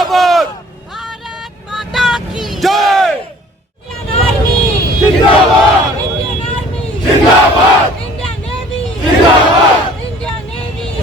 जिंदाबाद। भारत माता की। जय। जिंदाबाद। जिंदाबाद। जिंदाबाद। जिंदाबाद।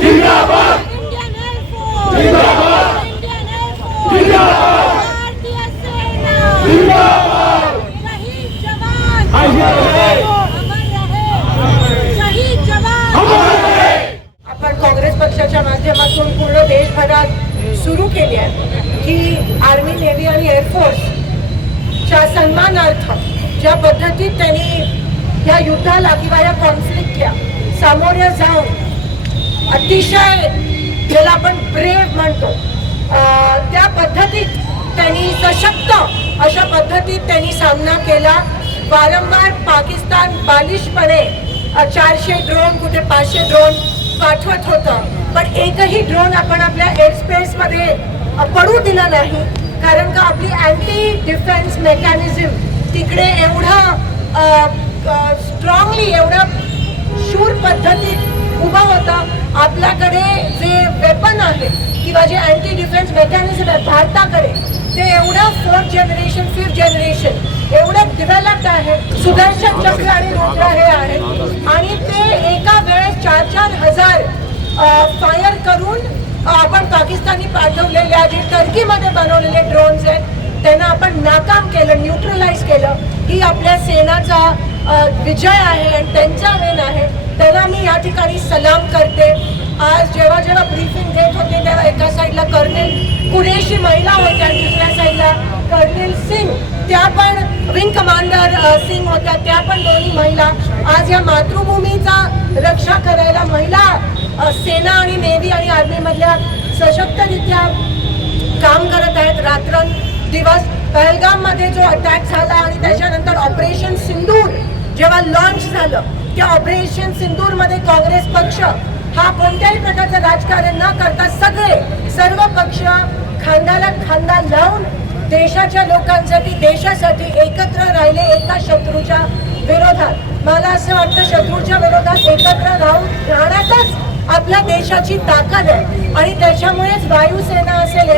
जिंदाबाद। जिंदाबाद। जिंदाबाद। शहीद जवान। अमर रहे अमर रहे। शहीद जवान। अमर रहे। आपण काँग्रेस पक्षाच्या माध्यमातून पूर्ण देशभरात सुरू केली आहे. की आर्मी नेव्ही आणि एअरफोर्सच्या सन्मानार्थ ज्या पद्धतीत त्यांनी या युद्धाला किंवा या कॉन्फ्लिक्टला सामोरे जाऊन अतिशय ज्याला आपण ब्रेव म्हणतो त्या पद्धतीत त्यांनी सशक्त अशा पद्धतीत त्यांनी सामना केला. वारंवार पाकिस्तान बालिशपणे चारशे ड्रोन कुठे पाचशे ड्रोन पाठवत होतं. पण एकही ड्रोन आपण आपल्या एअर स्पेसमध्ये पडू दिला नाही कारण का आपली अँटी डिफेन्स मेकॅनिझम तिकडे एवढं स्ट्रॉंगली एवढं शूर पद्धतीत उभा होता. आपल्याकडे जे वेपन आहे किंवा जे अँटी डिफेन्स मेकॅनिझम आहे भारताकडे ते एवढं फोर्थ जनरेशन फिफ्थ जनरेशन एवढं डेव्हलप्ड आहे. सुदर्शन चक्र आणि रुद्र हे. आहे आणि ते एका वेळेस चार चार हजार फायर आपण पाकिस्तानी पाठवलेल्या जे टर्कीमध्ये बनवलेले ड्रोन्स आहेत. त्यांना आपण नाकाम केलं न्यूट्रलाइज केलं. ही आपल्या सेनाचा विजय आहे आणि त्यांचा वेन आहे. त्यांना मी या ठिकाणी सलाम करते. आज जेव्हा जेव्हा ब्रीफिंग देत होते तेव्हा एका साईडला कर्नेल कुरेशी महिला होत्या दुसऱ्या साईडला कर्नेल सिंग. त्या पण विंग कमांडर सिंग होत्या. त्या पण दोन्ही महिला. आज या मातृभूमीचा रक्षा करायला महिला सेना आणि नेव्ही आणि आर्मीमधल्या सशक्तरित्या काम करत आहेत. रात्र दिवस पहलगाममध्ये जो अटॅक झाला आणि त्याच्यानंतर ऑपरेशन सिंदूर जेव्हा लॉन्च झालं त्या ऑपरेशन सिंदूरमध्ये काँग्रेस पक्ष हा कोणत्याही प्रकारचं राजकारण न करता सगळे सर्व पक्ष खांद्याला खांदा लावून देशाच्या लोकांसाठी देशासाठी एकत्र राहिले एका शत्रूच्या विरोधात. मला असं वाटतं शत्रूच्या विरोधात एकत्र राहून राहण्याचा देशाची ताकद आहे. आणि त्याच्यामुळेच वायुसेना असेल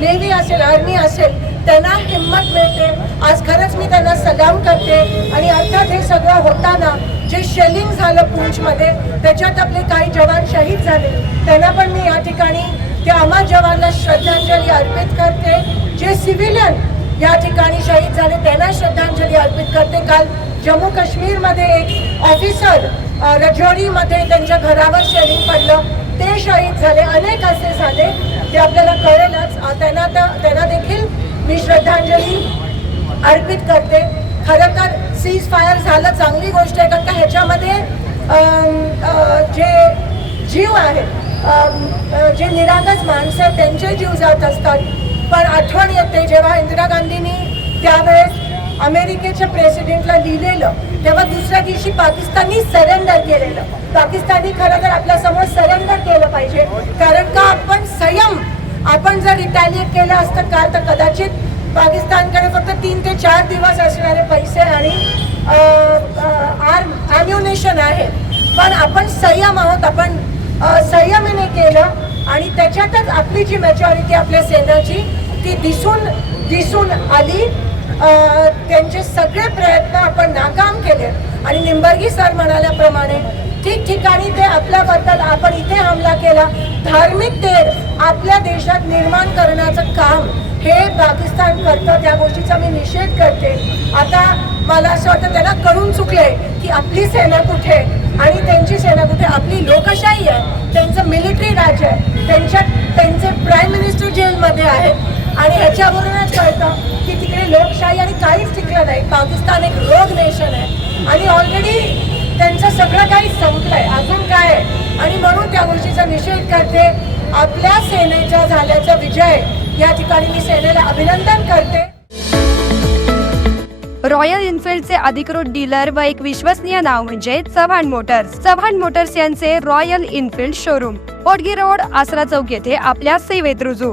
नेव्ही असेल आर्मी असेल त्यांना हिंमत मिळते. आज खरंच मी त्यांना सलाम करते. आणि अर्थात हे सगळं होताना जे शेलिंग झालं पूंछमध्ये त्याच्यात आपले काही जवान शहीद झाले. त्यांना पण मी या ठिकाणी त्या अमर जवानला श्रद्धांजली अर्पित करते. जे सिव्हिलियन या ठिकाणी शहीद झाले त्यांना श्रद्धांजली अर्पित करते. काल जम्मू काश्मीरमध्ये एक ऑफिसर रजौरीमध्ये त्यांच्या घरावर शेरिंग पडलं. ते शहीद झाले अनेक असे झाले ते आपल्याला कळेलच. त्यांना तर त्यांना देखील मी श्रद्धांजली अर्पित करते. खरं तर सीज फायर झालं चांगली गोष्ट आहे. कारण का ह्याच्यामध्ये जे जीव आहेत जे निरागस माणसं आहेत त्यांचे जीव जात असतात. पण आठवण येते जेव्हा इंदिरा गांधींनी त्यावेळेस अमेरिकेच्या प्रेसिडेंटला लिहिलेलं तेव्हा दुसऱ्या दिवशी पाकिस्ताननी सरेंडर केलेलं. पाकिस्तानी खरं तर आपल्यासमोर सरेंडर केलं पाहिजे. कारण का आपण संयम आपण जर रिटॅलिएट केलं असतं का तर कदाचित पाकिस्तानकडे फक्त तीन ते चार दिवस असणारे पैसे आणि आर्म ॲम्युनेशन आहे. पण आपण संयम आहोत आपण संयमीने संयमाने केलं आणि त्याच्यातच आपली जी मॅच्युरिटी आपल्या सेनाची ती दिसून दिसून आली. त्यांचे सगळे प्रयत्न आपण नाकाम केले. आणि निंबर्गी सर म्हणाल्याप्रमाणे ठिकठिकाणी ते आपल्याबद्दल आपण इथे हमला केला. धार्मिक तेढ आपल्या देशात निर्माण करण्याचं काम हे पाकिस्तान करतं. त्या गोष्टीचा मी निषेध करते. आता मला असं वाटतं त्यांना कळून चुकलंय की आपली सेना कुठे आणि त्यांची सेना कुठे. आपली लोकशाही आहे. त्यांचं मिलिटरी राज्य आहे. त्यांच्या त्यांचे प्राईम मिनिस्टर जेलमध्ये आहेत. आणि ह्याच्यावरूनच कळतं की तिकडे लोकशाही आणि काहीच टिकलं नाही. पाकिस्तान एक रोग नेशन आहे. आणि ऑलरेडी त्यांचं सगळं काही संपलंय. अजून काय आहे? आणि म्हणून त्या गोष्टीचा निषेध करते. आपल्या सेनेच्या झाल्याचा विजय. या ठिकाणी मी सेनेला अभिनंदन करते. रॉयल इन्फिल्डचे अधिकृत डीलर व एक विश्वसनीय नाव म्हणजे चव्हाण मोटर्स. चव्हाण मोटर्स यांचे रॉयल इन्फिल्ड शोरूम. पोटगी रोड आसरा चौक येथे आपल्या सेवेत रुजू.